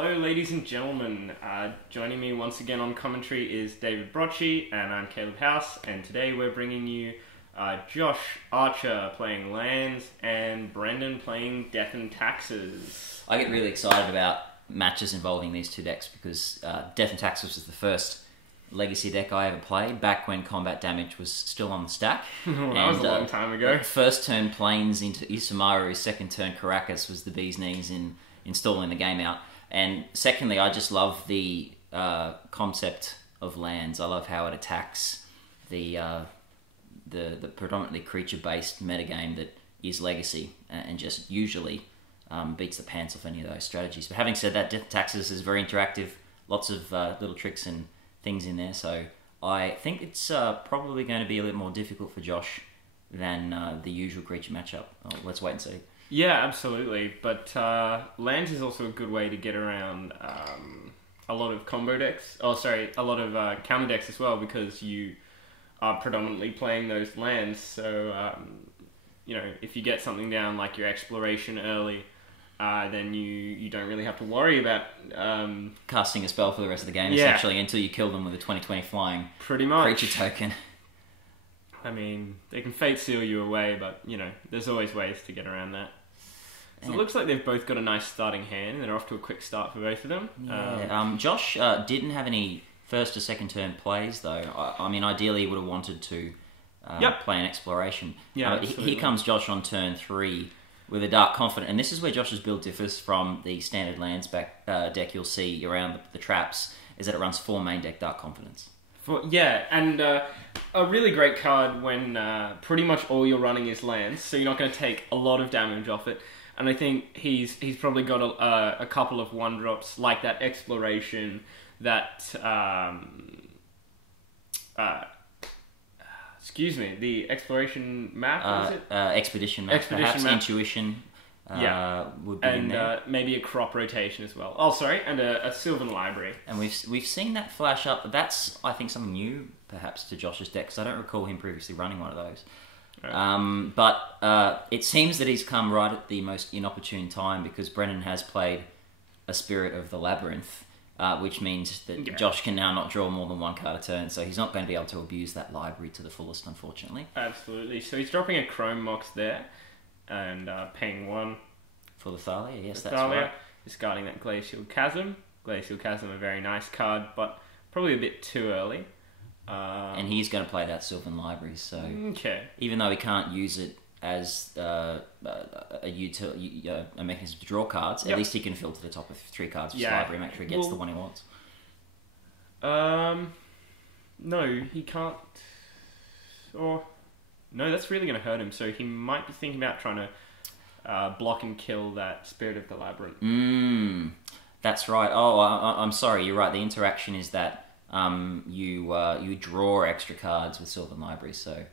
Hello, ladies and gentlemen. Joining me once again on commentary is David Brocci, and I'm Caleb House. And today we're bringing you Josh Archer playing Lands and Brendan playing Death and Taxes. I get really excited about matches involving these two decks because Death and Taxes was the first Legacy deck I ever played back when combat damage was still on the stack. That was a long time ago. First turn Plains into Isamaru, second turn Caracas was the bee's knees in installing the game out. And secondly, I just love the concept of lands. I love how it attacks the predominantly creature-based metagame that is Legacy, and just usually beats the pants off any of those strategies. But having said that, Death Taxes is very interactive, lots of little tricks and things in there, so I think it's probably going to be a little more difficult for Josh than the usual creature matchup. Let's wait and see. Yeah, absolutely. But lands is also a good way to get around a lot of combo decks. Oh, sorry, a lot of counter decks as well, because you are predominantly playing those lands. So, if you get something down like your exploration early, then you don't really have to worry about casting a spell for the rest of the game, yeah, essentially, until you kill them with a 20/20 flying pretty much creature token. I mean, they can fate seal you away, but, there's always ways to get around that. So it looks like they've both got a nice starting hand, and they're off to a quick start for both of them. Yeah. Josh didn't have any first or second turn plays, though. I mean, ideally he would have wanted to play an exploration. Yeah, here comes Josh on turn 3 with a Dark Confident, and this is where Josh's build differs from the standard lands deck you'll see around the traps, is that it runs 4 main deck Dark Confidence. And a really great card when pretty much all you're running is lands, so you're not going to take a lot of damage off it. And I think he's probably got a couple of 1-drops like that exploration, that the exploration map, is it? Expedition map, perhaps map. Intuition would be in there. And maybe a crop rotation as well. Oh, sorry, and a Sylvan Library. And we've seen that flash up, but that's, I think, something new, perhaps, to Josh's deck, because I don't recall him previously running one of those. Right. But it seems that he's come right at the most inopportune time, because Brennan has played a Spirit of the Labyrinth, which means that Josh can now not draw more than 1 card a turn, so he's not going to be able to abuse that library to the fullest, unfortunately. Absolutely. So he's dropping a Chrome Mox there, and paying 1 for the Thalia. Yes, that's right. Discarding that Glacial Chasm. Glacial Chasm, a very nice card, but probably a bit too early. And he's going to play that Sylvan Library, so even though he can't use it as a mechanism to draw cards, at least he can filter the top of 3 cards with his library and make sure he gets the one he wants. No, he can't. Or no, that's really going to hurt him. So he might be thinking about trying to block and kill that Spirit of the Labyrinth. That's right. Oh, I'm sorry. You're right. The interaction is that you draw extra cards with Sylvan Library, so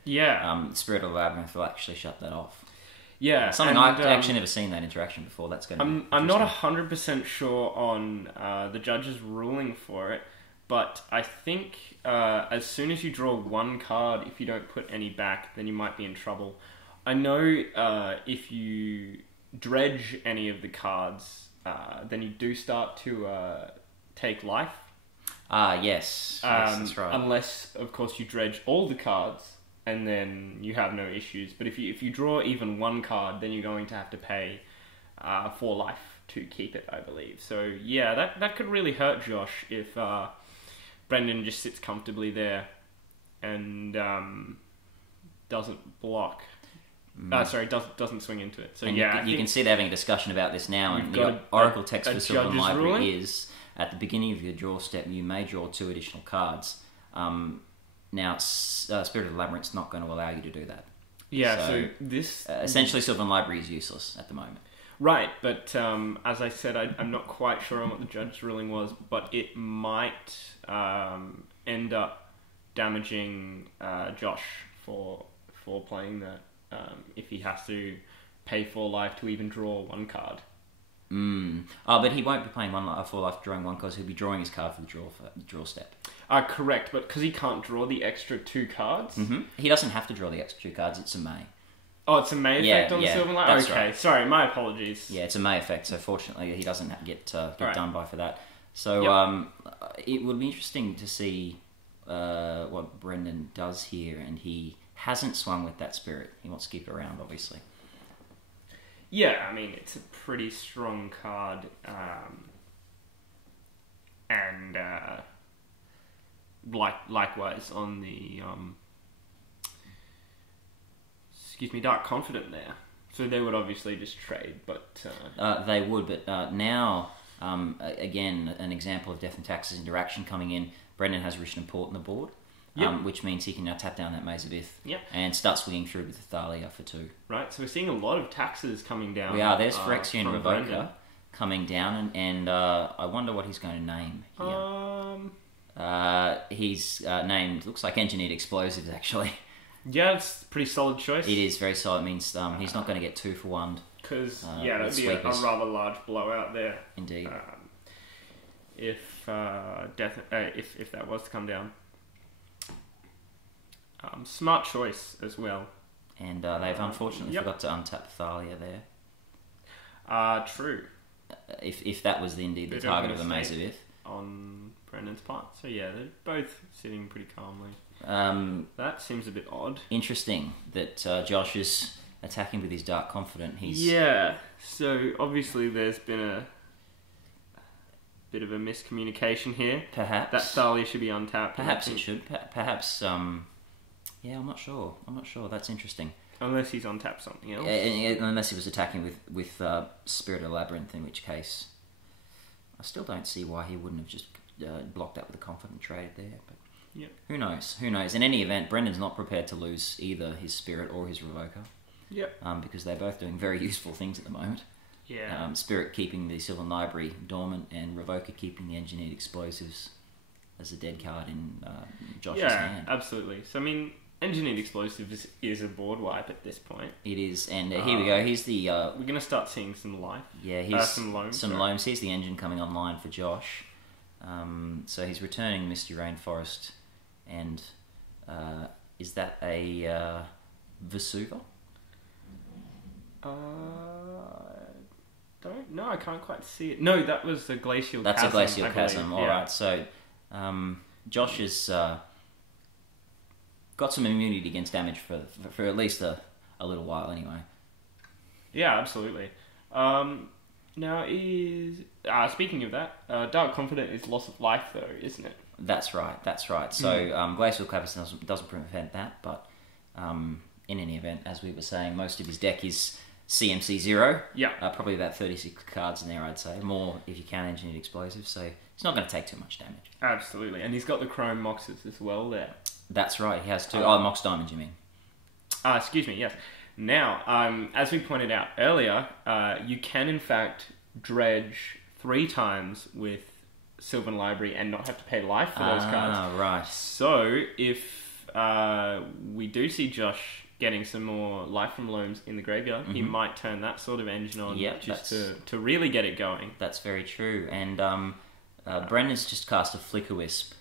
Spirit of the Labyrinth will actually shut that off. Yeah, something I've actually never seen that interaction before. That's going to be I'm not 100% sure on the judge's ruling for it, but I think as soon as you draw 1 card, if you don't put any back, then you might be in trouble. I know if you dredge any of the cards, then you do start to take life. Yes, that's right. Unless, of course, you dredge all the cards, and then you have no issues. But if you draw even 1 card, then you're going to have to pay 4 life to keep it, I believe. So yeah, that could really hurt Josh if Brendan just sits comfortably there and doesn't block. Doesn't swing into it. So and you can see they're having a discussion about this now, and the Oracle text for Sylvan Library is, at the beginning of your draw step, you may draw 2 additional cards. Now, Spirit of the Labyrinth's not going to allow you to do that. Yeah, so this... essentially, Sylvan Library is useless at the moment. Right, but as I said, I'm not quite sure on what the judge's ruling was, but it might end up damaging Josh for playing that, if he has to pay 4 life to even draw 1 card. But he won't be playing 4 life drawing 1 because he'll be drawing his card for the draw step. Correct, but because he can't draw the extra 2 cards... He doesn't have to draw the extra 2 cards, it's a may. Oh, it's a May effect on the Sylvan Library? That's okay, right. sorry, my apologies. Yeah, it's a May effect, so fortunately he doesn't get Right. done by for that. So it would be interesting to see what Brendan does here, and he hasn't swung with that spirit. He wants to keep it around, obviously. Yeah, I mean, it's a pretty strong card. And likewise on the Dark Confident there. So they would obviously just trade, but they would. But now, again, an example of Death and Taxes interaction coming in. Brendan has Rishon and Port on the board, which means he can now tap down that Maze of Ith and start swinging through with the Thalia for 2. Right, so we're seeing a lot of taxes coming down. We are. There's Phyrexian from Revoker Brendan. coming down, and I wonder what he's going to name here. He's named, looks like Engineered Explosives, actually. Yeah, it's a pretty solid choice. It is very solid. It means he's not going to get 2 for 1. Because, that would be a rather large blowout there. Indeed. If that was to come down. Smart choice as well. And they've unfortunately forgot to untap Thalia there. True. If that was indeed the target of the Maze of Ith. On Brendan's part. So yeah, they're both sitting pretty calmly. That seems a bit odd. Interesting that Josh is attacking with his Dark Confident. Yeah, so obviously there's been a bit of a miscommunication here. Perhaps. That Thalia should be untapped. Perhaps it should. Perhaps, I'm not sure. That's interesting. Unless he's untapped something else. Unless he was attacking with Spirit of Labyrinth, in which case I still don't see why he wouldn't have just blocked that with a Confident trade there. But who knows? In any event, Brendan's not prepared to lose either his Spirit or his Revoker. Because they're both doing very useful things at the moment. Spirit keeping the Sylvan Library dormant, and Revoker keeping the Engineered Explosives as a dead card in Josh's hand. Yeah, absolutely. So I mean, Engineered Explosives is a board wipe at this point. It is, and here we go. Here's the... we're going to start seeing some life. Yeah, here's some loams. Some loams. Here's the engine coming online for Josh. So he's returning Misty Rainforest, and is that a Vesuva? Don't know. I can't quite see it. No, that was a Glacial Chasm. That's a Glacial I Chasm. believe. All right. So Josh has got some immunity against damage for at least a little while, anyway. Yeah, absolutely. Now speaking of that, Dark Confident is loss of life, though, isn't it? That's right. So Glacial Chasm doesn't prevent that, but in any event, as we were saying, most of his deck is CMC 0. Yeah. Probably about 36 cards in there, I'd say. More if you can Engineered Explosives, so he's not going to take too much damage. Absolutely. And he's got the Chrome Moxes as well there. That's right, he has 2. Mox Diamond, you mean? Excuse me, yes. Now, as we pointed out earlier, you can in fact dredge 3 times with Sylvan Library and not have to pay life for those cards. Right. So, if we do see Josh getting some more life from loams in the graveyard, he might turn that sort of engine on just to really get it going. That's very true. And Brendan's just cast a Flicker Wisp,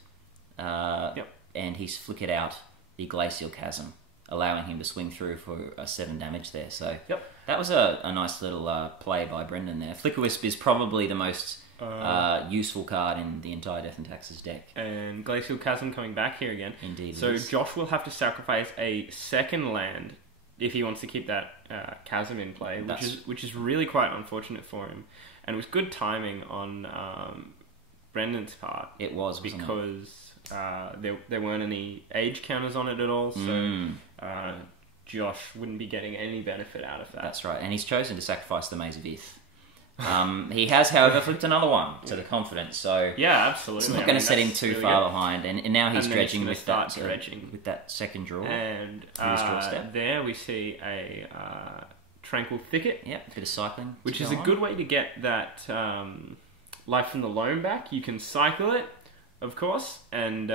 and he's flickered out the Glacial Chasm, allowing him to swing through for 7 damage there. So that was a nice little play by Brendan there. Flicker Wisp is probably the most useful card in the entire Death and Taxes deck. And Glacial Chasm coming back here again. Indeed. So Josh will have to sacrifice a second land if he wants to keep that chasm in play, which is really quite unfortunate for him. And it was good timing on Brendan's part. It was, wasn't it? Because there weren't any age counters on it at all, so Josh wouldn't be getting any benefit out of that. That's right, and he's chosen to sacrifice the Maze of Ith. He has, however, flipped another one to the Confidence, so yeah, absolutely. It's not going to set him too really far behind, and now he's dredging with that second draw. And there we see a Tranquil Thicket. Yeah, a bit of cycling, which is a good way to get that life from the loam back. You can cycle it, of course, and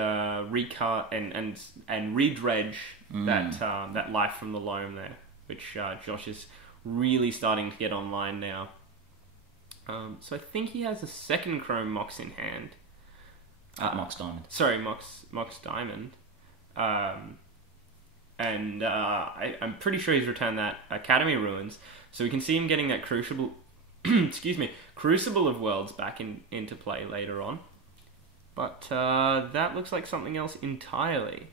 recart and redredge that life from the loam there, which Josh is really starting to get online now. So I think he has a second Chrome Mox in hand. Mox Diamond. Sorry, Mox Diamond. and I'm pretty sure he's returned that Academy Ruins, so we can see him getting that Crucible, excuse me, Crucible of Worlds back into play later on. But that looks like something else entirely.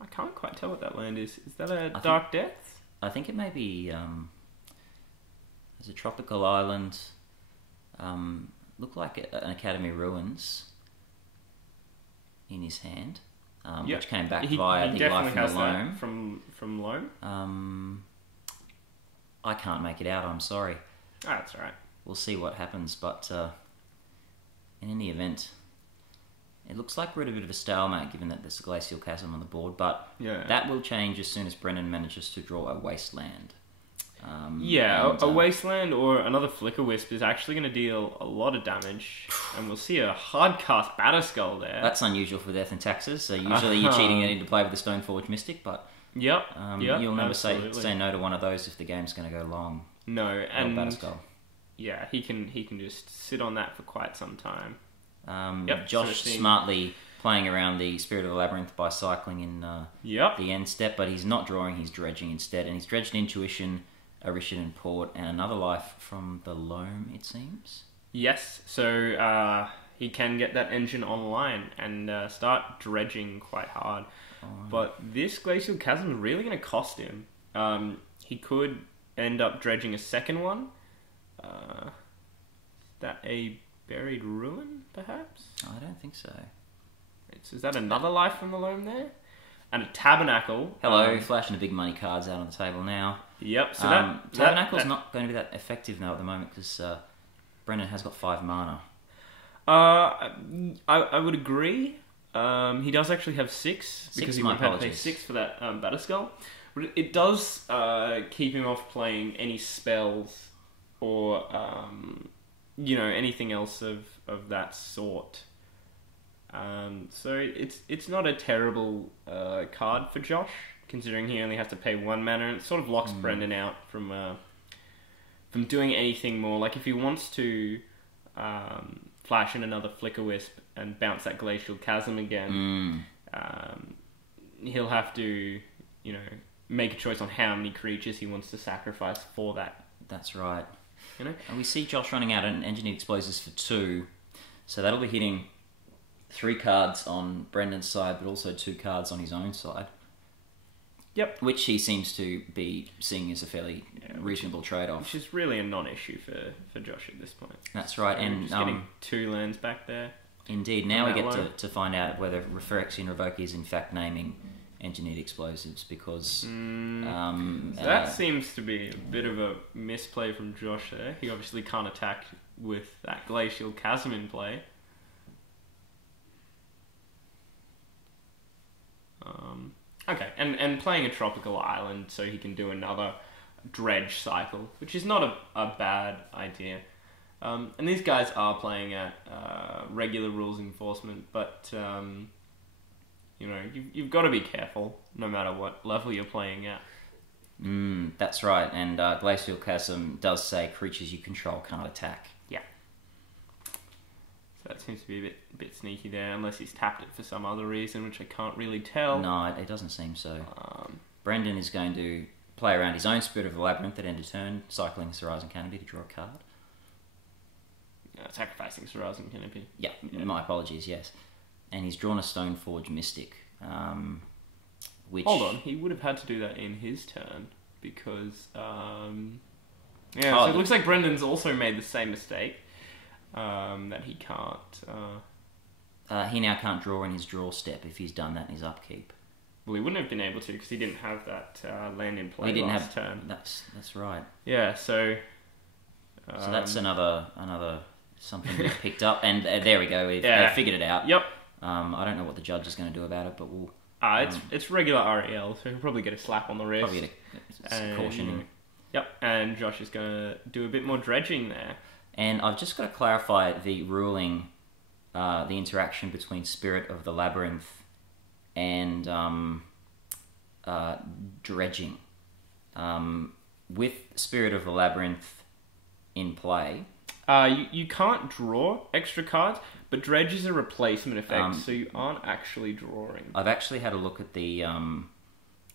I can't quite tell what that land is. Is that a Dark Depths? I think it may be. There's a tropical island. Look like an Academy Ruins in his hand, which came back via the Life from the Loam. From Loam. I can't make it out. I'm sorry. Oh, that's all right. We'll see what happens, but in any event, it looks like we're at a bit of a stalemate given that there's a Glacial Chasm on the board, but that will change as soon as Brendan manages to draw a Wasteland. A Wasteland or another Flicker Wisp is actually going to deal a lot of damage, and we'll see a hard cast Batterskull there. That's unusual for Death and Taxes, so usually you're cheating it into play with the Stoneforge Mystic, but you'll never say no to one of those if the game's going to go long. No, and Batterskull. Yeah, he can just sit on that for quite some time. Josh smartly playing around the Spirit of the Labyrinth by cycling in the end step, but he's not drawing, he's dredging instead, and he's dredged Intuition, Arishan Port, and another life from the Loam, it seems. Yes, so he can get that engine online and start dredging quite hard. But this Glacial Chasm is really going to cost him. He could end up dredging a second one. Is that a Buried Ruin, perhaps? I don't think so. Is that another life from the Loam there? And a Tabernacle. Hello, flashing the big money cards out on the table now. Yep, so Tabernacle's not going to be that effective now at the moment because Brendan has got 5 mana. I would agree. He does actually have 6 because he would have had to pay 6 for that Batterskull. But it does keep him off playing any spells or anything else of that sort. So it's not a terrible card for Josh, considering he only has to pay 1 mana, and it sort of locks Brendan out from doing anything more. Like if he wants to flash in another Flicker Wisp and bounce that Glacial Chasm again, he'll have to make a choice on how many creatures he wants to sacrifice for that. That's right. And we see Josh running out an Engineered Explosives for 2, so that'll be hitting 3 cards on Brendan's side, but also 2 cards on his own side. Yep. Which he seems to be seeing as a fairly reasonable trade-off. Which is really a non-issue for Josh at this point. That's right. And just getting 2 lands back there. Indeed. Now we get to find out whether Phyrexian Revoker is in fact naming Engineered Explosives, because... that seems to be a bit of a misplay from Josh there. He obviously can't attack with that Glacial Chasm in play. Okay, and playing a tropical island so he can do another dredge cycle, which is not a bad idea. And these guys are playing at regular rules enforcement, but you've got to be careful no matter what level you're playing at. That's right, and Glacial Chasm does say creatures you control can't attack. Yeah. So that seems to be a bit sneaky there, unless he's tapped it for some other reason, which I can't really tell. No, it doesn't seem so. Brendan is going to play around his own Spirit of the Labyrinth at end of turn, cycling Horizon Canopy to draw a card. Sacrificing Horizon Canopy. Yeah, my apologies, yes. And he's drawn a Stoneforge Mystic, which... Hold on, he would have had to do that in his turn, because... so it looks like Brendan's also made the same mistake. That he can't... he now can't draw in his draw step if he's done that in his upkeep. Well, he wouldn't have been able to because he didn't have that land in play last turn. That's right. Yeah, so... so that's another something we've picked up, and there we go. They've figured it out. Yep. I don't know what the judge is going to do about it, but we'll... it's regular REL, so he'll probably get a slap on the wrist. Probably get a cautioning. Yep, and Josh is going to do a bit more dredging there. And I've just got to clarify the ruling, the interaction between Spirit of the Labyrinth and dredging. With Spirit of the Labyrinth in play... you can't draw extra cards, but dredge is a replacement effect, so you aren't actually drawing. I've actually had a look at the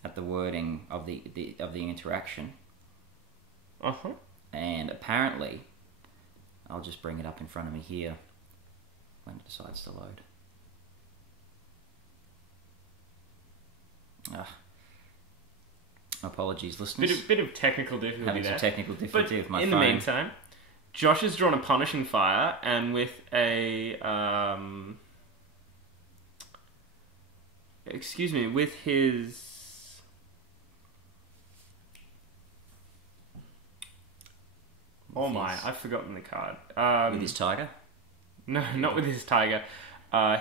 at the wording of the interaction, Uh-huh. and apparently, I'll just bring it up in front of me here when it decides to load. Apologies, listeners. Bit of technical difficulty Having there. some technical difficulty with my in phone. the meantime, Josh has drawn a punishing fire, and with a with his I've forgotten the card. With his tiger? No, not with his tiger.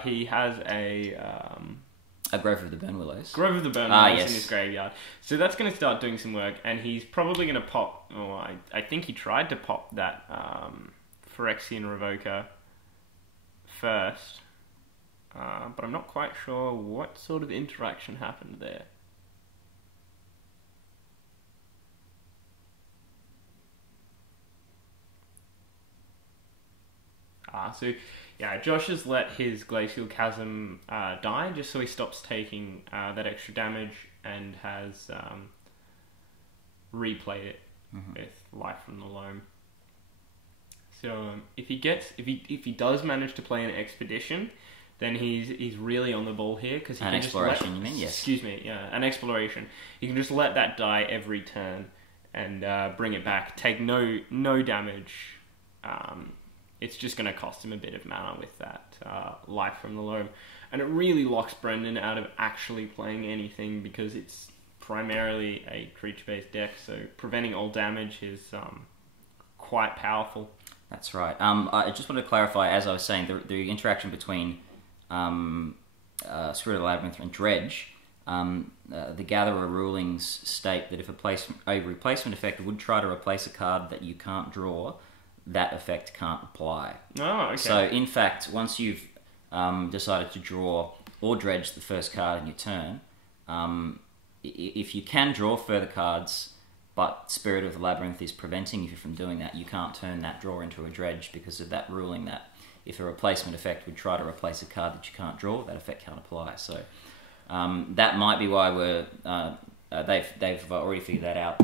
He has a Grove of the Burnwillows. Grove of the Burnwillows yes. in his graveyard. So that's going to start doing some work, and he's probably going to pop... I think he tried to pop that Phyrexian Revoker first, but I'm not quite sure what sort of interaction happened there. So yeah, Josh has let his Glacial Chasm die just so he stops taking that extra damage, and has replayed it with Life from the Loam. So if he does manage to play an Expedition, then he's really on the ball here, because he an can exploration. just You mean? Yes. Excuse me. Yeah, an Exploration. You can just let that die every turn and bring it back. Take no damage. It's just going to cost him a bit of mana with that Life from the Loam. And it really locks Brendan out of actually playing anything, because it's primarily a creature-based deck, so preventing all damage is quite powerful. That's right. I just want to clarify, as I was saying, the interaction between Spirit of the Labyrinth and Dredge. The Gatherer rulings state that if a replacement effect would try to replace a card that you can't draw, that effect can't apply. Oh, okay. So, in fact, once you've decided to draw or dredge the first card in your turn, if you can draw further cards, but Spirit of the Labyrinth is preventing you from doing that, you can't turn that draw into a dredge because of that ruling that if a replacement effect would try to replace a card that you can't draw, that effect can't apply. So that might be why they've already figured that out.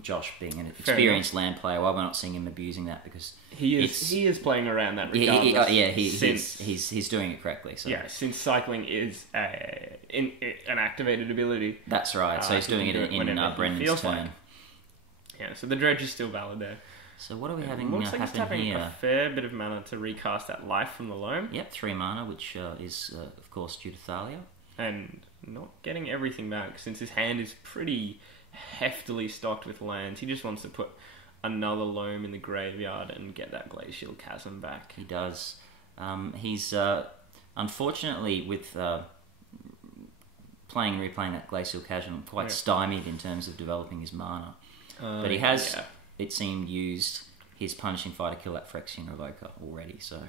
Josh, being an experienced land player, why we're not seeing him abusing that, because he is playing around that regardless. He's doing it correctly. So. Yeah, since cycling is an activated ability. That's right. So he's doing it in Brendan's turn. Like. Yeah, so the dredge is still valid there. So what are we having looks like he's happen tapping here? a fair bit of mana to recast that Life from the Loam. Yep, 3 mana, which is of course due to Thalia. And not getting everything back, since his hand is pretty heftily stocked with lands. He just wants to put another Loam in the graveyard and get that Glacial Chasm back. He does. He's unfortunately, with playing and replaying that Glacial Chasm, quite stymied in terms of developing his mana. But he has, it seemed, used his Punishing Fire to kill that Phyrexian Revoker already. So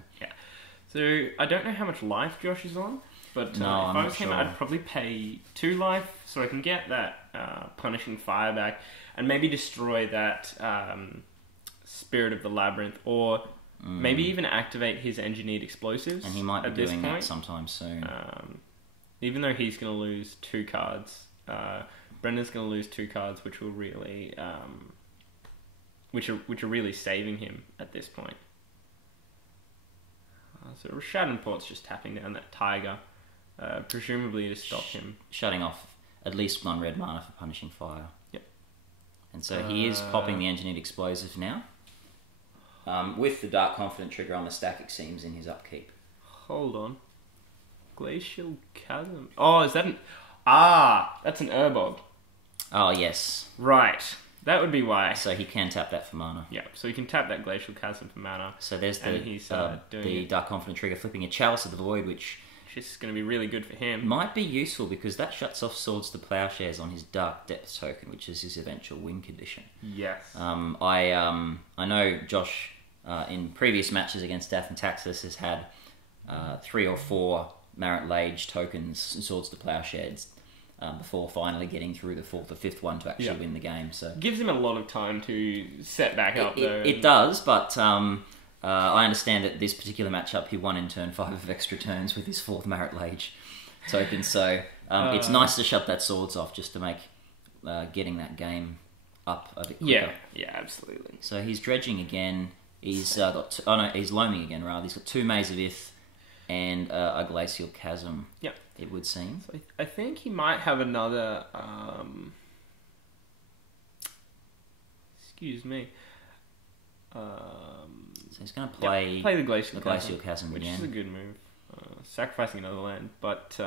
I don't know how much life Josh is on, but if I'm I was him, I'd probably pay 2 life so I can get that Punishing Fire back, and maybe destroy that Spirit of the Labyrinth, or maybe even activate his Engineered Explosives. And he might be doing that sometime soon. Even though he's going to lose 2 cards, Brendan's going to lose 2 cards, which will really, which are really saving him at this point. So Rashadan Port's just tapping down that Tiger, presumably to stop him. Shutting off at least 1 red mana for Punishing Fire. Yep. And so he is popping the Engineered Explosive now, with the Dark Confident trigger on the stack, it seems, in his upkeep. Hold on. Glacial Chasm. Oh, is that an... that's an Urbog. Oh, yes. Right. That would be why. So he can tap that for mana. Yeah, so he can tap that Glacial Chasm for mana. So there's the Dark Confident trigger flipping a Chalice of the Void, which is going to be really good for him. Might be useful, because that shuts off Swords to Plowshares on his Dark Depths token, which is his eventual win condition. Yes. I know Josh, in previous matches against Death and Taxus, has had 3 or 4 Marit Lage tokens, Swords to Plowshares, before finally getting through the 4th or 5th one to actually win the game. So gives him a lot of time to set back up, though. It does, but I understand that this particular matchup he won in turn 5 of extra turns with his 4th Marit Lage. tokens. So it's nice to shut that swords off just to make getting that game up a bit quicker. Yeah, absolutely. So he's dredging again. He's got he's loaming again rather. He's got 2 Maze of Ith and a Glacial Chasm. Yep. It would seem. So I think he might have another. Excuse me. So he's going to play the Glacial Chasm which again. is a good move. Sacrificing another land, but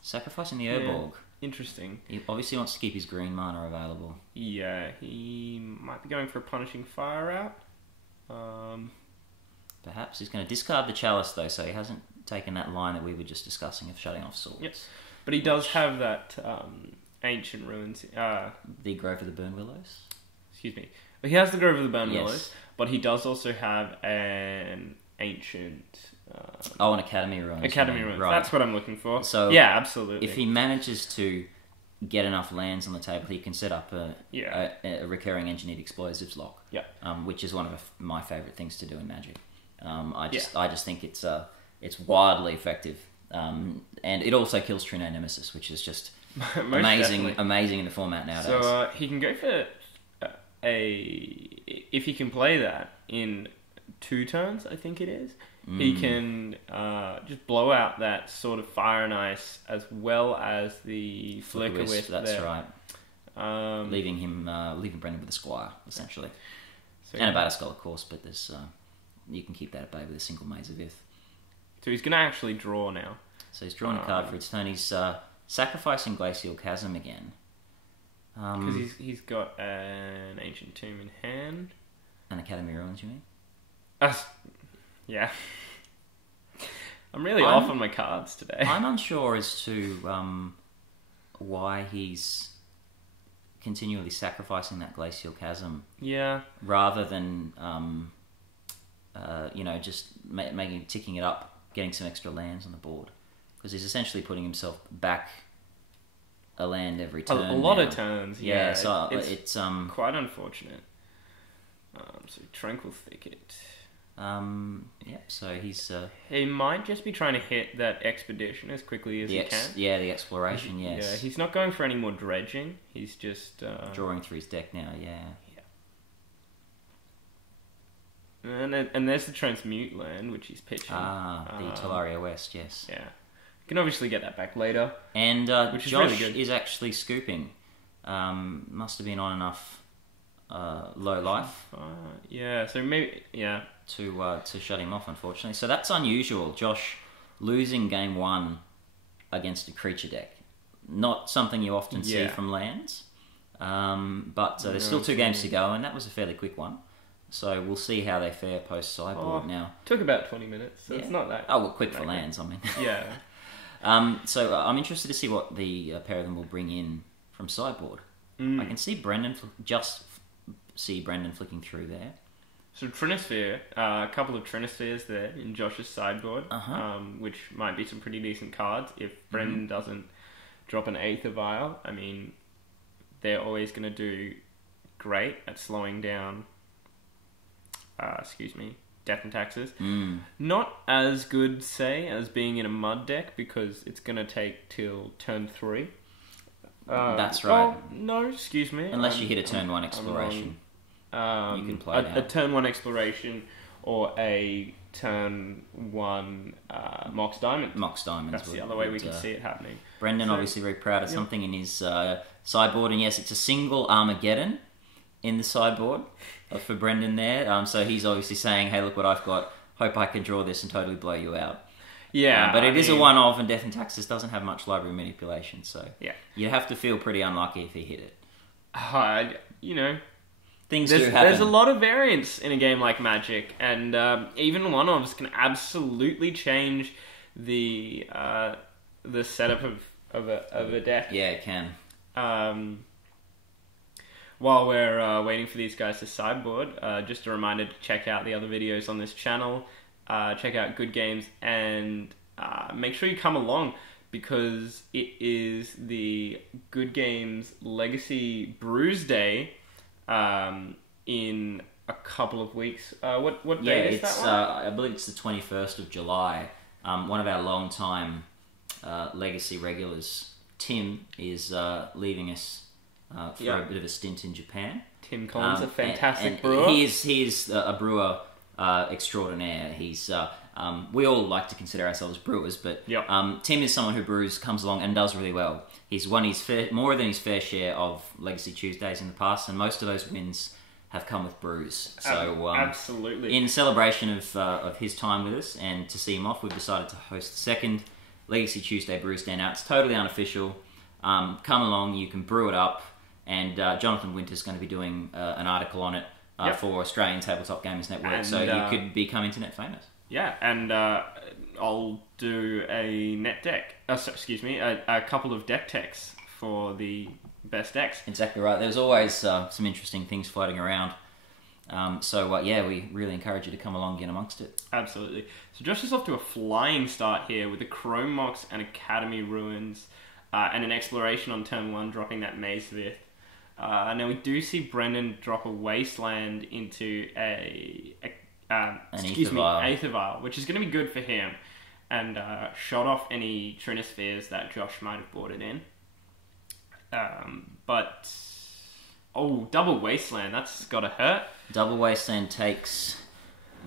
sacrificing the Urborg. Interesting. He obviously wants to keep his green mana available. Yeah, he might be going for a Punishing Fire out. Perhaps he's going to discard the Chalice though, so he hasn't taken that line that we were just discussing of shutting off swords. Yes, but he does have that Ancient Ruins. The Grove of the Burn Willows. Excuse me. He has the Grove of the Burn Yes. Willows, but he does also have an Ancient... an Academy Ruins. Academy Ruins. Right. That's what I'm looking for. So yeah, absolutely. If he manages to get enough lands on the table, he can set up a recurring engineered explosives lock. Yeah. Which is one of my favourite things to do in Magic. I just think it's wildly effective. And it also kills Trine Nemesis, which is just amazing in the format nowadays. So he can go for if he can play that in 2 turns, I think it is. He can just blow out that sort of Fire and Ice as well as the Flicker Wisp. That's there. right. Leaving Brendan with a Squire essentially, so, and a Batterskull, of course. But there's you can keep that at bay with a single Maze of Ith. So he's going to actually draw now. So he's drawing a card for its turn. He's sacrificing Glacial Chasm again. Because he's got an Ancient Tomb in hand. An Academy Ruins, you mean? Yeah. I'm really off on my cards today. I'm unsure as to why he's continually sacrificing that Glacial Chasm. Yeah. Rather than, just ticking it up, getting some extra lands on the board. Because he's essentially putting himself back a land every turn. A lot of turns, yeah. So it's quite unfortunate. So Tranquil Thicket. So he's... he might just be trying to hit that Expedition as quickly as he can. Yeah, the Exploration, yes. Yeah, he's not going for any more dredging. He's just... drawing through his deck now, yeah. And there's the Transmute land, which he's pitching. The Talaria West, yes. Yeah. You can obviously get that back later. And which is Josh really good. is actually scooping. Must have been on enough low life. So maybe... Yeah. To shut him off, unfortunately. So that's unusual. Josh losing game 1 against a creature deck. Not something you often see from lands. But there's still 2 games to go, and that was a fairly quick one. So we'll see how they fare post-sideboard now. Took about 20 minutes, so it's not that... Oh, well, quick for lands, I mean. Yeah. So I'm interested to see what the pair of them will bring in from sideboard. I can see Brendan, flicking through there. So Trinisphere, a couple of Trinispheres there in Josh's sideboard, which might be some pretty decent cards. If Brendan doesn't drop an Aether Vial, I mean, they're always going to do great at slowing down, Death and Taxes. Not as good, say, as being in a Mud deck, because it's going to take till turn 3. That's right. Oh, no, excuse me. Unless you hit a turn 1 Exploration. You can play a turn 1 Exploration or a turn 1 Mox Diamond. Mox Diamonds. That's the other way we can see it happening. Brendan obviously very proud of something in his sideboard, and yes, it's a single Armageddon in the sideboard for Brendan there. So he's obviously saying, hey, look what I've got. Hope I can draw this and totally blow you out. Yeah. But it is a one-off, and Death and Taxes doesn't have much library manipulation, so yeah, you have to feel pretty unlucky if he hit it. Things do happen. There's a lot of variance in a game like Magic, and even one-offs can absolutely change the setup of a deck. Yeah, it can. While we're waiting for these guys to sideboard, just a reminder to check out the other videos on this channel. Check out Good Games, and make sure you come along, because it is the Good Games Legacy Brews Day in a couple of weeks. What day is that one? I believe it's the 21st of July. one of our long-time Legacy regulars, Tim, is leaving us for a bit of a stint in Japan. Tim Collins, a fantastic and brewer. He is a brewer extraordinaire. He's we all like to consider ourselves brewers, but Tim is someone who comes along and does really well. He's won more than his fair share of Legacy Tuesdays in the past, and most of those wins have come with brews. So absolutely, in celebration of his time with us and to see him off, we've decided to host the second Legacy Tuesday Brews Day. Now, it's totally unofficial. Come along, you can brew it up, and Jonathan Winter's going to be doing an article on it for Australian Tabletop Gamers Network, and, so you could become internet famous. Yeah, and I'll do a net deck. A couple of deck techs for the best decks. Exactly right. There's always some interesting things floating around. We really encourage you to come along and get amongst it. Absolutely. So Josh is off to a flying start here with the Chrome Mox and Academy Ruins and an exploration on turn 1, dropping that Maze Vith. Now we do see Brendan drop a Wasteland into an Aether Vial, which is going to be good for him, and shot off any Trinispheres that Josh might have brought it in. Double Wasteland, that's got to hurt. Double Wasteland takes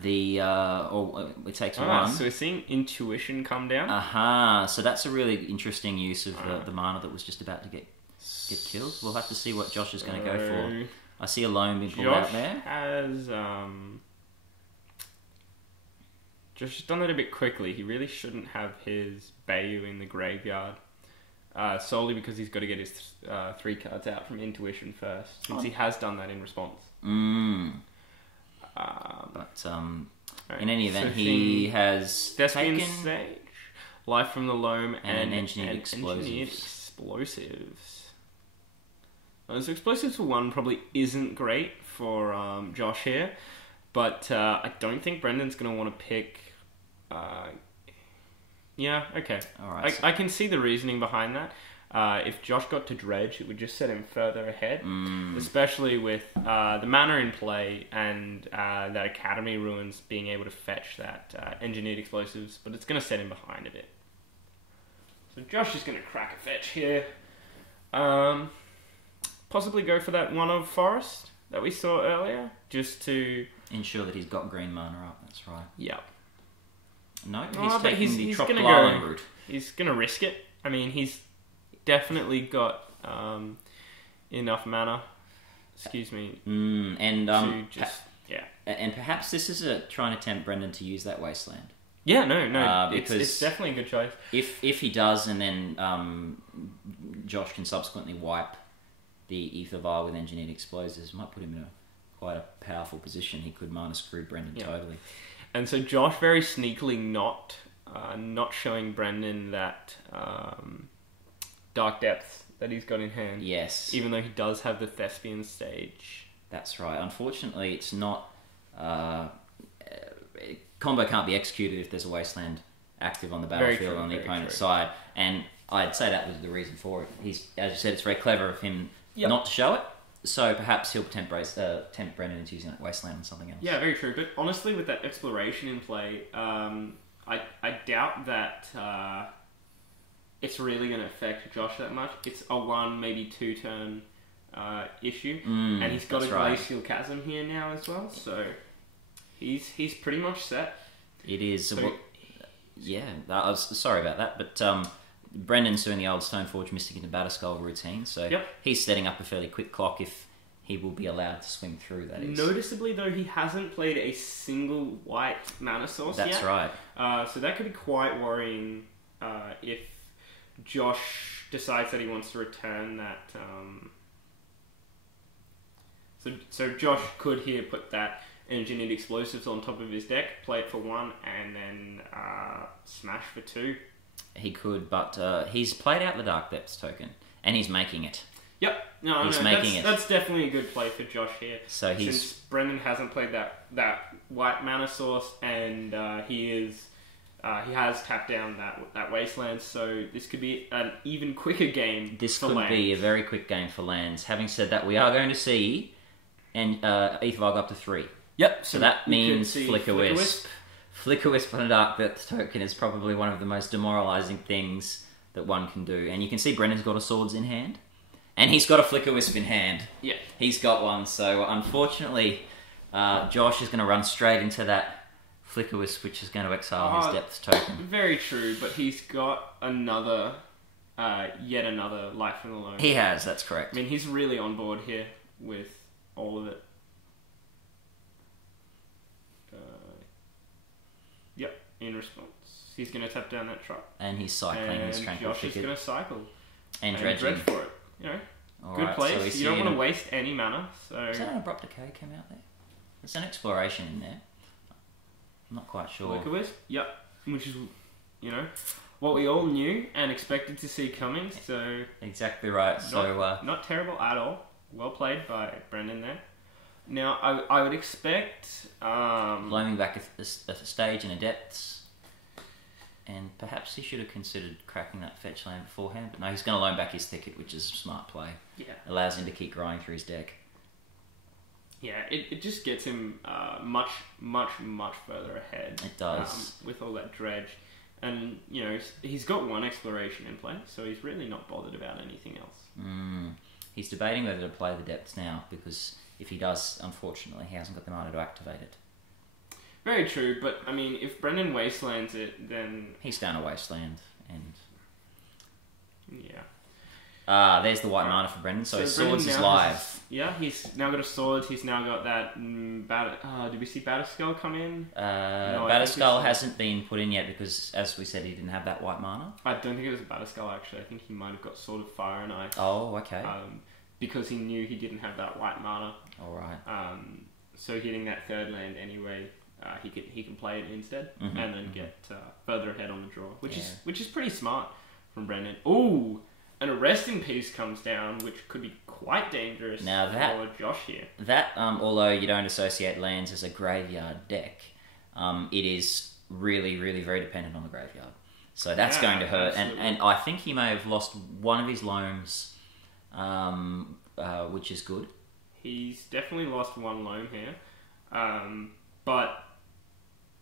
it takes one. So we're seeing Intuition come down. So that's a really interesting use of the mana that was just about to get killed. We'll have to see what Josh is going to go for. I see a loan being pulled out there. Josh has done that a bit quickly. He really shouldn't have his Bayou in the graveyard. Solely because he's got to get his 3 cards out from Intuition first, since he has done that in response. In any event, he has taken Sage, Life from the Loam, and Engineered Explosives. So Explosives for 1 probably isn't great for Josh here, but I don't think Brendan's going to want to pick... okay. All right, I can see the reasoning behind that. If Josh got to Dredge, it would just set him further ahead, especially with the mana in play and that Academy Ruins being able to fetch that Engineered Explosives, but it's going to set him behind a bit. So Josh is going to crack a fetch here. Possibly go for that one of Forest that we saw earlier, just to... ensure that he's got green mana up, that's right. Yep. No, he's taking the Tropical Island route. He's going to risk it. I mean, he's definitely got enough mana. And perhaps this is trying to tempt Brendan to use that Wasteland. Yeah, no, it's definitely a good choice. If he does, and then Josh can subsequently wipe the Aether Vial with Engineered Explosives, might put him in quite a powerful position. He could mana screw Brendan totally. And so Josh very sneakily not showing Brendan that Dark Depths that he's got in hand. Yes. Even though he does have the Thespian stage. That's right. Unfortunately, it's not... combo can't be executed if there's a Wasteland active on the battlefield on the opponent's side. And I'd say that was the reason for it. As you said, it's very clever of him not to show it. So perhaps he'll tempt Brendan into using that Wasteland on something else. Yeah, very true. But honestly, with that Exploration in play, I doubt that it's really going to affect Josh that much. It's a 1, maybe 2 turn issue. And he's got a Glacial Chasm here now as well. So he's pretty much set. It is. So, I was sorry about that. But Brendan's doing the old Stoneforge Mystic into Batterskull routine, so he's setting up a fairly quick clock if he will be allowed to swing through, that is. Noticeably, though, he hasn't played a single white mana source yet. That's right. So that could be quite worrying if Josh decides that he wants to return that... So Josh could here put that Engineered Explosives on top of his deck, play it for 1, and then smash for 2. He could, but he's played out the Dark Depths token, and he's making it. Yep. That's definitely a good play for Josh here. So since Brendan hasn't played that white mana source, and he has tapped down that Wasteland, so this could be an even quicker game. This could be a very quick game for lands. Having said that, we are going to see Aether Vial go up to 3. Yep. So that means Flicker Wisp. Flicker Wisp on a Dark Depths token is probably one of the most demoralising things that one can do. And you can see Brendan's got a Swords in hand. And he's got a Flicker Wisp in hand. Yeah. He's got one. So unfortunately, Josh is going to run straight into that Flicker Wisp, which is going to exile his Depths token. Very true, but he's got another, yet another life from the loam. He has, that's correct. I mean, he's really on board here with all of it. Yep, in response. He's going to tap down that truck. And he's cycling his Tranquil Josh is going to cycle. And dredging. Dredge for it. You know, All good right, place. so you don't want to waste any mana. So is that an Abrupt Decay came out there? There's an Exploration in there. I'm not quite sure. Flicker Wisp? Yep. Which is, you know, what we all knew and expected to see coming. So exactly right. Not terrible at all. Well played by Brendan there. Now, I would expect... Loaming back a stage in a Depths. And perhaps he should have considered cracking that fetch land beforehand. But no, he's going to loam back his Thicket, which is a smart play. Yeah. Allows him to keep growing through his deck. Yeah, it just gets him much further ahead. It does. With all that dredge. And, you know, he's got one Exploration in play, so he's really not bothered about anything else. He's debating whether to play the Depths now, because if he does, unfortunately, he hasn't got the mana to activate it. Very true, but, I mean, if Brendan wastelands it, then... He's down a Wasteland, and... Yeah. There's the white mana for Brendan, so his Swords is live. He's now got a Swords, he's now got that... did we see Batterskull come in? No, Batterskull hasn't been put in yet, because, as we said, he didn't have that white mana. I don't think it was a Batterskull, actually. I think he might have got Sword of Fire and Ice. Oh, okay. Because he knew he didn't have that white mana. Alright. So hitting that third land anyway... he can play it instead and then get further ahead on the draw, which is pretty smart from Brendan. Ooh, and a Rest in Peace comes down, which could be quite dangerous for Josh here. That, although you don't associate lands as a graveyard deck, it is really, really very dependent on the graveyard. So that's going to hurt. And I think he may have lost one of his loams, which is good. He's definitely lost one loam here. But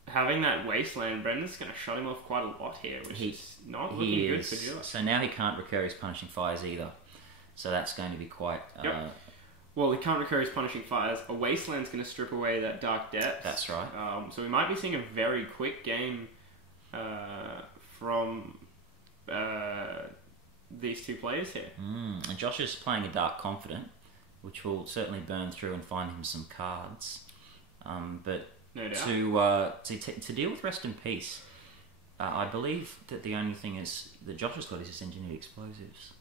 having that Wasteland, Brendan's going to shut him off quite a lot here, which is not looking good for Josh. So now he can't recur his Punishing Fires either. So that's going to be quite... Well, he can't recur his Punishing Fires. A Wasteland's going to strip away that Dark Depth. That's right. So we might be seeing a very quick game from these two players here. And Josh is playing a Dark Confident, which will certainly burn through and find him some cards. But no doubt. To deal with Rest in Peace, I believe that the only thing is that Josh has got is his Engineered Explosives.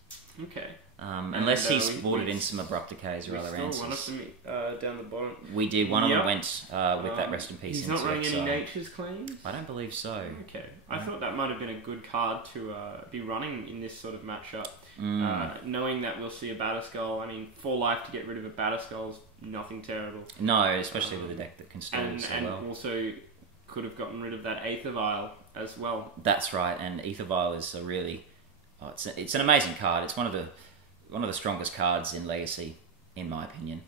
Okay. Unless he's boarded in some Abrupt Decays or other answers. One of them down the bottom. We did. One of them went with that Rest in Peace. He's not running any Nature's Claims? I don't believe so. Okay. I thought that might have been a good card to be running in this sort of matchup. Knowing that we'll see a Batterskull. I mean, 4 life to get rid of a Batterskull is nothing terrible. No, especially with a deck that can store so well. And also could have gotten rid of that Aether Vial as well. That's right, and Aether Vial is a really... it's an amazing card. It's one of the strongest cards in Legacy, in my opinion.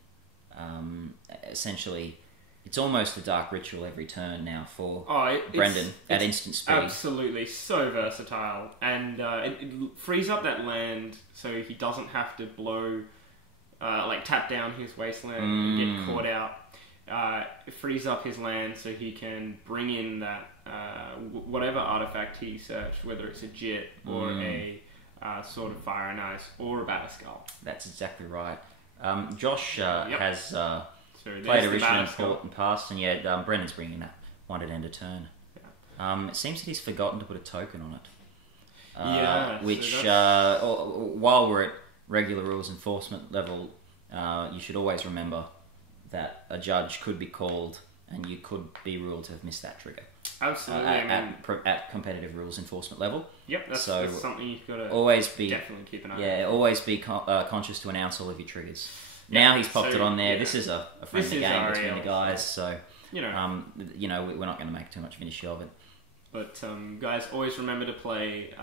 Essentially, it's almost a Dark Ritual every turn now for Brendan at instant speed. Absolutely, so versatile, and it frees up that land so he doesn't have to blow, tap down his Wasteland and get caught out. It frees up his land so he can bring in that whatever artifact he searched, whether it's a Jit or a Sword of Fire and Ice or a Batterskull. That's exactly right. Josh has played a rich and important pass, and Brendan's bringing that one at end of turn. It seems that he's forgotten to put a token on it. Which, while we're at regular rules enforcement level, you should always remember that a judge could be called and you could be ruled to have missed that trigger. Absolutely. At competitive rules enforcement level. Yep, that's something you've got to definitely keep an eye on. Yeah, always be conscious to announce all of your triggers. Now he's popped it on there. Yeah. This is a friendly game between the guys, so we're not going to make too much of an issue of it. But guys, always remember to play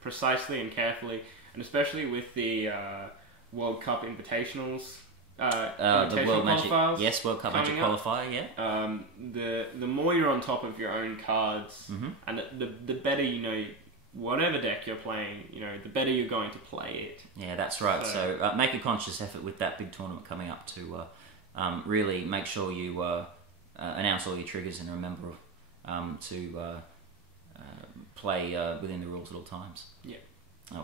precisely and carefully, and especially with the World Cup Invitationals The World Magic, qualifiers. yes, World Cup Magic qualifier, yeah. The more you're on top of your own cards, and the better you know whatever deck you're playing, the better you're going to play it. Yeah, that's right. So make a conscious effort with that big tournament coming up to really make sure you announce all your triggers and remember to play within the rules at all times. Yeah.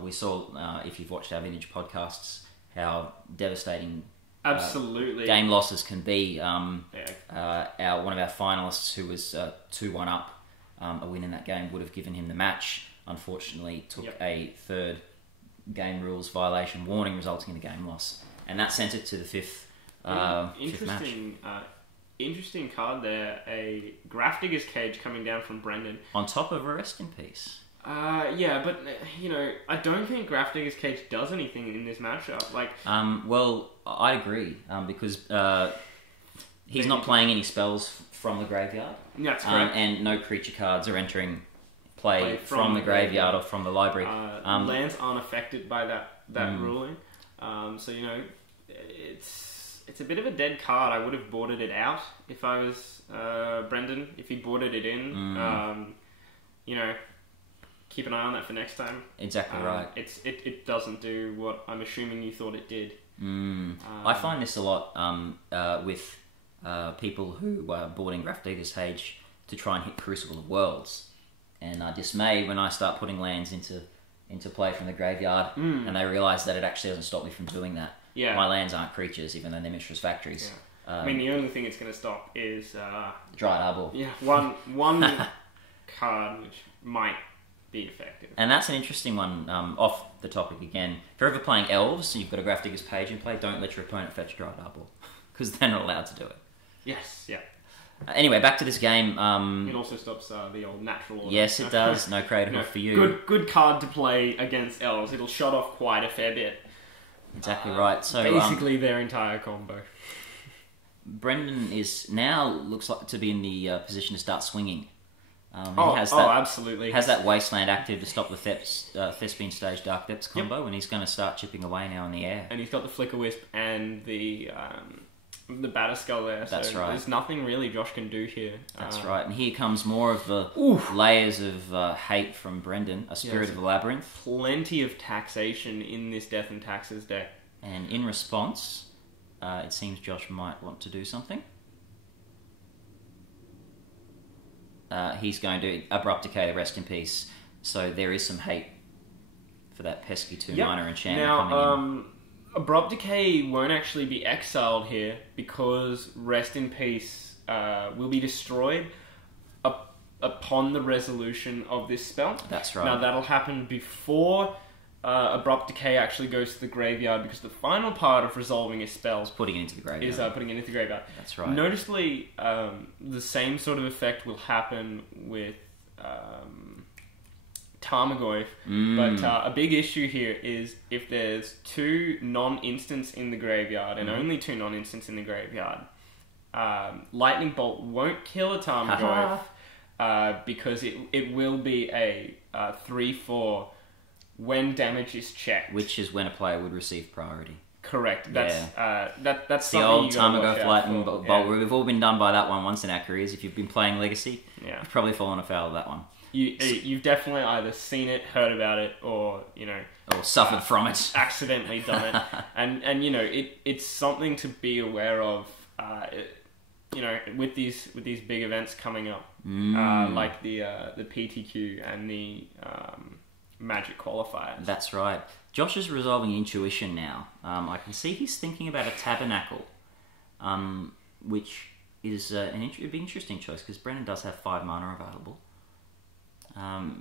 We saw, if you've watched our vintage podcasts, how devastating absolutely game losses can be. One of our finalists, who was 2-1 up, a win in that game would have given him the match. Unfortunately, took a third game rules violation warning, resulting in a game loss, and that sent it to the fifth match. Interesting card there. A Grafdigger's Cage coming down from Brendan on top of a Rest in Peace. Yeah, but I don't think Grafdigger's Cage does anything in this matchup. Well, I agree because he's not playing any spells from the graveyard. That's correct. And no creature cards are entering play from the graveyard or from the library. Lands aren't affected by that ruling. So it's a bit of a dead card. I would have boarded it out if I was Brendan. If he boarded it in, keep an eye on that for next time. Exactly right. It doesn't do what I'm assuming you thought it did. I find this a lot with people who are boarding Grafdigger's Cage to try and hit Crucible of Worlds, and are dismayed when I start putting lands into play from the graveyard, and they realise that it actually doesn't stop me from doing that. Yeah. My lands aren't creatures, even though they're Mishra's Factories. Yeah. The only thing it's going to stop is Dryad Arbor. Yeah, one card which might be effective. And that's an interesting one. Off the topic again, if you're ever playing Elves and you've got a Grafdigger's Page in play, don't let your opponent fetch Dryad Arbor, because they're not allowed to do it. Yes. Yeah. Anyway, back to this game. It also stops the old natural order. Yes, it does. No Craterhoof for you. Good card to play against Elves. It'll shut off quite a fair bit. Exactly right. So basically, their entire combo. Brendan is now looks like to be in the position to start swinging. Absolutely. Has that Wasteland active to stop the Thespian Stage Dark Depths combo, and he's going to start chipping away now in the air. And he's got the Flicker Wisp and the Batterskull there. That's right. There's nothing really Josh can do here. That's right. And here comes more of the layers of hate from Brendan, a Spirit of the Labyrinth. Plenty of taxation in this Death and Taxes deck. And in response, it seems Josh might want to do something. He's going to Abrupt Decay to Rest in Peace. So there is some hate for that pesky 2-mana enchantment coming in. Abrupt Decay won't actually be exiled here because Rest in Peace will be destroyed upon the resolution of this spell. That's right. Now that'll happen before Abrupt Decay actually goes to the graveyard, because the final part of resolving a spell is putting it into the graveyard. That's right. Noticeably, the same sort of effect will happen with Tarmogoyf, but a big issue here is if there's 2 non-instants in the graveyard, and only 2 non-instants in the graveyard, Lightning Bolt won't kill a Tarmogoyf because it will be a 3/4 when damage is checked. Which is when a player would receive priority. Correct. That's the old Tarmogoyf Lightning Bolt. Yeah. We've all been done by that one once in our careers. If you've been playing Legacy, you've probably fallen afoul of that one. You've definitely either seen it, heard about it, or or suffered from it, accidentally done it, and it's something to be aware of. With these big events coming up, like the PTQ and the Magic qualifiers. That's right. Josh is resolving intuition now. I can see he's thinking about a Tabernacle, which is it'd be an interesting choice because Brendan does have 5 mana available.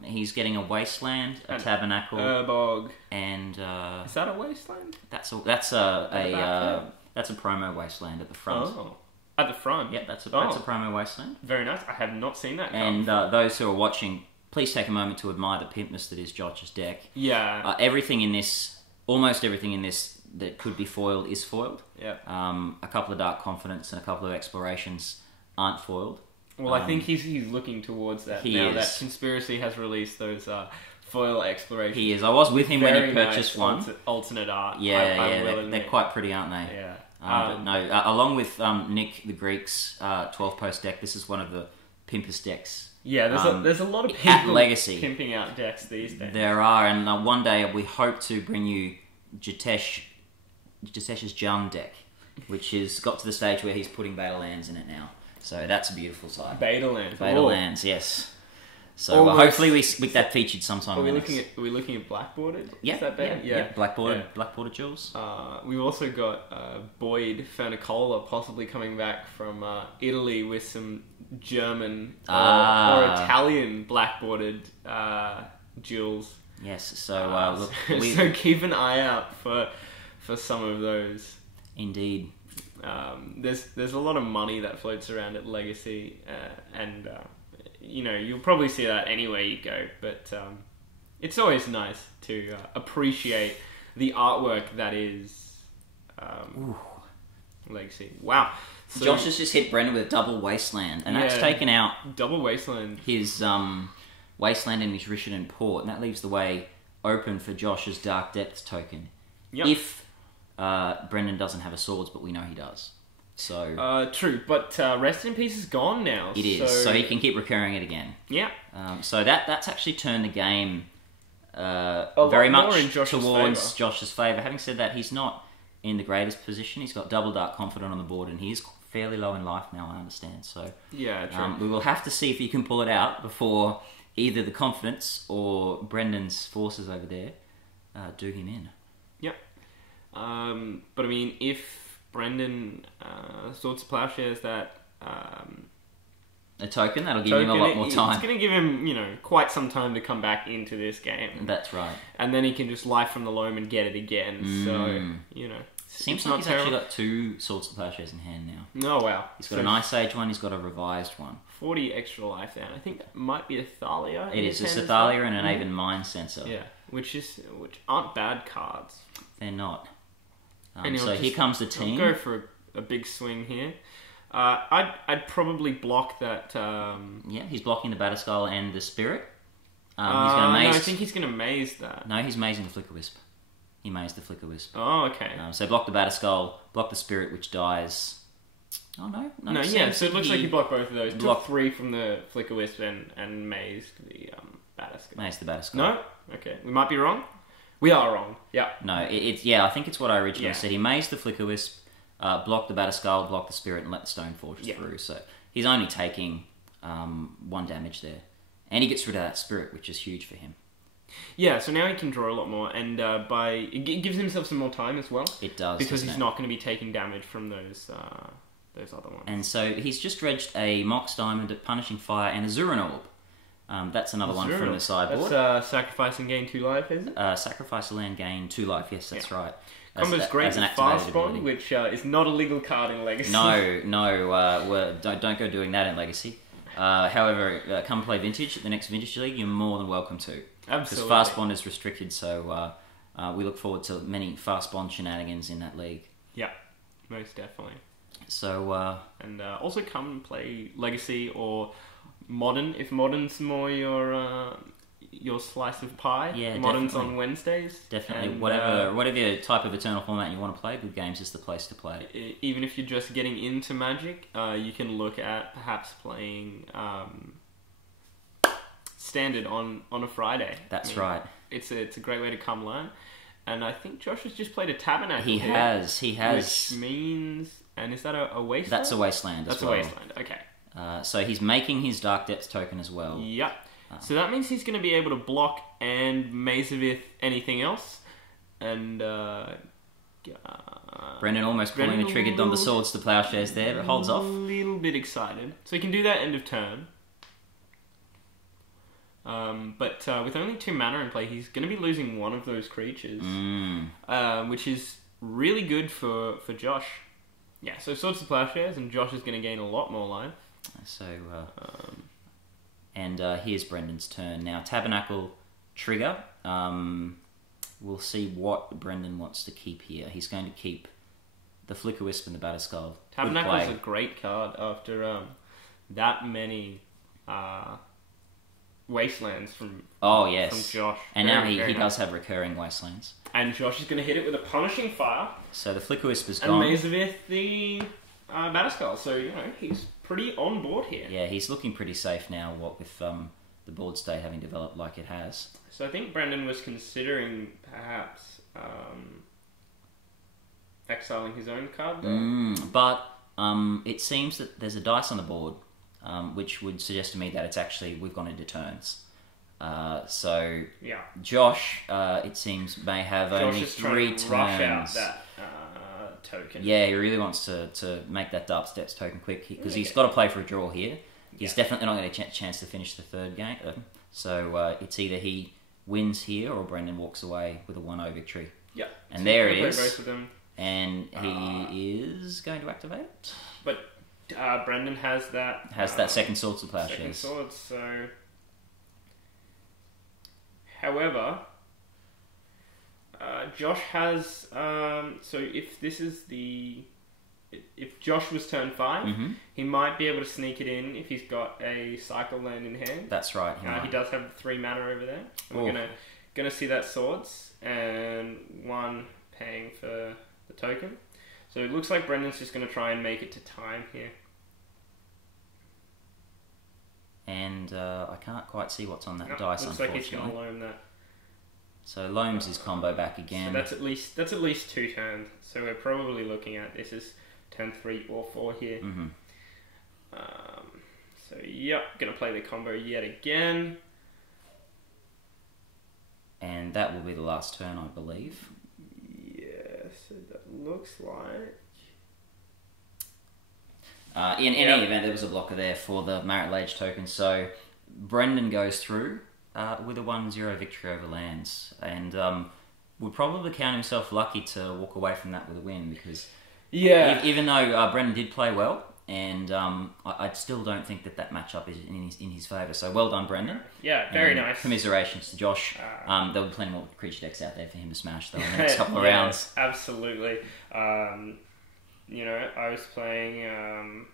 He's getting a Wasteland, a Tabernacle, Urbog, and is that a Wasteland? That's a promo Wasteland at the front. Oh, at the front. Yeah, that's a promo Wasteland. Very nice. I have not seen that. And those who are watching, please take a moment to admire the pimpness that is Josh's deck. Yeah. Almost everything in this that could be foiled is foiled. Yeah. A couple of Dark Confidence and a couple of Explorations aren't foiled. Well, I think he's looking towards that now that Conspiracy has released those foil Explorations. He is. I was with him when he purchased one. Alternate art. Yeah, they're quite pretty, aren't they? Yeah. But no, along with Nick the Greek's 12-post deck, this is one of the pimpest decks. Yeah, there's a lot of at people Legacy pimping out decks these days. There are, and one day we hope to bring you Jitesh's Jun deck, which has got to the stage where he's putting beta lands in it now. So that's a beautiful sight. Beta lands. Beta Ooh. lands, yes. So hopefully we that featured sometime. Are we looking at blackboarded? Yeah, Is that beta? yeah. Blackboarded jewels. We've also got Boyd Fernicola possibly coming back from Italy with some German or Italian blackboarded jewels. Yes, so look, so keep an eye out for some of those. Indeed. There's a lot of money that floats around at Legacy, and you'll probably see that anywhere you go. But it's always nice to appreciate the artwork that is Legacy. Wow. So, Josh has just hit Brendan with a double Wasteland, and that's taken out double Wasteland. His Wasteland and his Rishadan Port, and that leaves the way open for Josh's Dark Depths token. Yep. If Brendan doesn't have a swords, but we know he does. So true, but Rest in Peace is gone now. It is, so he can keep recurring it again. Yeah. So that's actually turned the game very much towards Josh's favour. Having said that, he's not in the greatest position. He's got double Dark Confidant on the board, and he is fairly low in life now, I understand. So yeah, true. We will have to see if he can pull it out before either the Confidence or Brendan's forces over there do him in. Yep. But I mean, if Brendan Swords to Plowshares that a token, that'll give him a lot more time. It's going to give him, quite some time to come back into this game. That's right. And then he can just Life from the Loam and get it again. So, Seems like he's actually got 2 Swords to Plowshares in hand now. Oh, wow. He's got an Ice Age one, he's got a revised one. 40 extra life down. I think that might be a Thalia. It is. It's a Thalia and an Aven Mind Sensor. Yeah, which aren't bad cards. They're not. Anyway, so here comes the team. I'll go for a big swing here. I'd probably block that. Yeah, he's blocking the Batterskull and the Spirit. He's going to maze. No, I think he's going to maze that. No, he's mazing the Flicker Wisp. He mazed the Flicker Wisp. Oh, okay. So block the Batterskull, block the Spirit, which dies. Oh no, yeah. So it looks like he blocked both of those. Took 3 from the Flicker Wisp and mazed the Batterskull. Mazed the Batterskull. No, okay. We might be wrong. We are wrong. Yeah. No, I think it's what I originally said. He mazed the Flicker Wisp, blocked the Batterskull, blocked the Spirit, and let the Stone Fortress through. So he's only taking 1 damage there, and he gets rid of that Spirit, which is huge for him. Yeah, so now he can draw a lot more, and it gives himself some more time as well. It does, because he's not going to be taking damage from those other ones. And so he's just dredged a Mox Diamond at Punishing Fire and a Zuran Orb. That's another one from the sideboard. That's sacrifice and gain 2 life, is it? Sacrifice a land, gain 2 life. Yes, that's right. Combo's great with Fast Bond, which is not a legal card in Legacy. No, don't go doing that in Legacy. However, come play Vintage at the next Vintage League, you're more than welcome to. Absolutely. Because Fast Bond is restricted, so we look forward to many Fast Bond shenanigans in that league. Yeah, most definitely. So and also come and play Legacy or Modern, if Modern's more your slice of pie. Yeah, Modern's definitely. on Wednesdays. Definitely. And, whatever type of Eternal format you want to play, Good Games is the place to play. Even if you're just getting into Magic, you can look at perhaps playing Standard on a Friday. That's right. It's a great way to come learn. And I think Josh has just played a Tabernacle. He has. Which means... And is that a Wasteland? That's a Wasteland as well. That's a Wasteland, okay. So he's making his Dark Depths token as well. Yep. So that means he's going to be able to block and Mazavith anything else. And... Brendan almost pulling the trigger on the Swords to Plowshares there, but holds off. A little bit excited. So he can do that end of turn. But with only 2 mana in play, he's going to be losing one of those creatures, which is really good for Josh. Yeah, so Swords to Plowshares, and Josh is going to gain a lot more life. So, and here's Brendan's turn. Now, Tabernacle trigger. We'll see what Brendan wants to keep here. He's going to keep the Flicker Wisp and the Batterskull. Tabernacle's a great card after that many... Wastelands from Oh yes, from Josh. and Very, now he very does nice. have recurring Wastelands. And Josh is going to hit it with a Punishing Fire. So the Flicker Whisper's And gone. Mazavith the Batterskull. So, he's pretty on board here. Yeah, he's looking pretty safe now, what with the board state having developed like it has. So I think Brendan was considering perhaps exiling his own card there. But it seems that there's a dice on the board, which would suggest to me that it's actually, we've gone into turns. So Yeah. Josh, it seems, may have Josh only is 3 trying to turns. rush out that token. Yeah, he really wants to make that Dark Steps token quick because he's Yeah. got to play for a draw here. He's Yeah. definitely not going to get a chance to finish the third game. So it's either he wins here or Brendan walks away with a 1-0 victory. Yeah. And So there we'll it play is. both of them. And he is going to activate. But Brendan has that... Has that second Swords to second Plowshares. sword, so... However, Josh has... so if this is the... If Josh was turn 5, he might be able to sneak it in if he's got a cycle land in hand. That's right. He does have 3 mana over there. And we're gonna see that swords and 1 paying for the token. So it looks like Brendan's just gonna try and make it to time here. And I can't quite see what's on that No, dice, looks like he's unfortunately. gonna loam that. So loams his combo back again. So that's at least 2 turns. So we're probably looking at this is turn 3 or 4 here. So yep, gonna play the combo yet again. And that will be the last turn, I believe. Yeah, so that looks like... In any event, there was a blocker there for the Marit Lage token. So Brendan goes through with a 1-0 victory over lands. And would probably count himself lucky to walk away from that with a win because... Yeah. Even though Brendan did play well, and I still don't think that matchup is in his favour. So well done, Brendan. Yeah, very nice. Commiserations to Josh. There'll be plenty more creature decks out there for him to smash though in the next couple of rounds. Absolutely. I was playing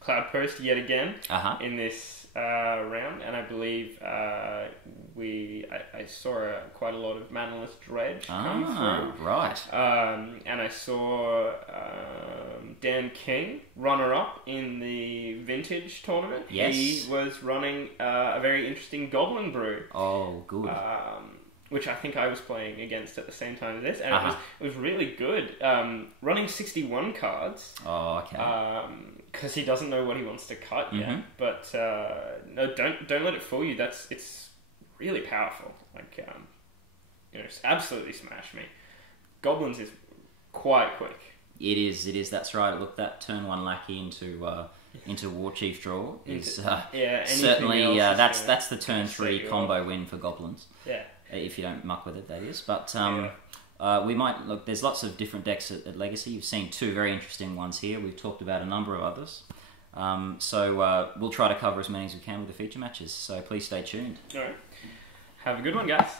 Cloudpost yet again in this round, and I believe I saw quite a lot of Manaless Dredge come through. Right. And I saw Dan King, runner-up in the Vintage tournament. Yes. He was running a very interesting Goblin Brew. Oh, good. Which I think I was playing against at the same time as this, and it was really good. Running 61 cards. Oh, okay. Because he doesn't know what he wants to cut yet. But no, don't let it fool you. It's really powerful. It's absolutely smashed me. Goblins is quite quick. It is. That's right. Look, that turn 1 lackey into War Chief draw is certainly that's the turn 3 combo win for Goblins. Yeah. If you don't muck with it, that is. But we might look. There's lots of different decks at Legacy. You've seen 2 very interesting ones here. We've talked about a number of others. So we'll try to cover as many as we can with the feature matches. So please stay tuned. All right. Have a good one, guys.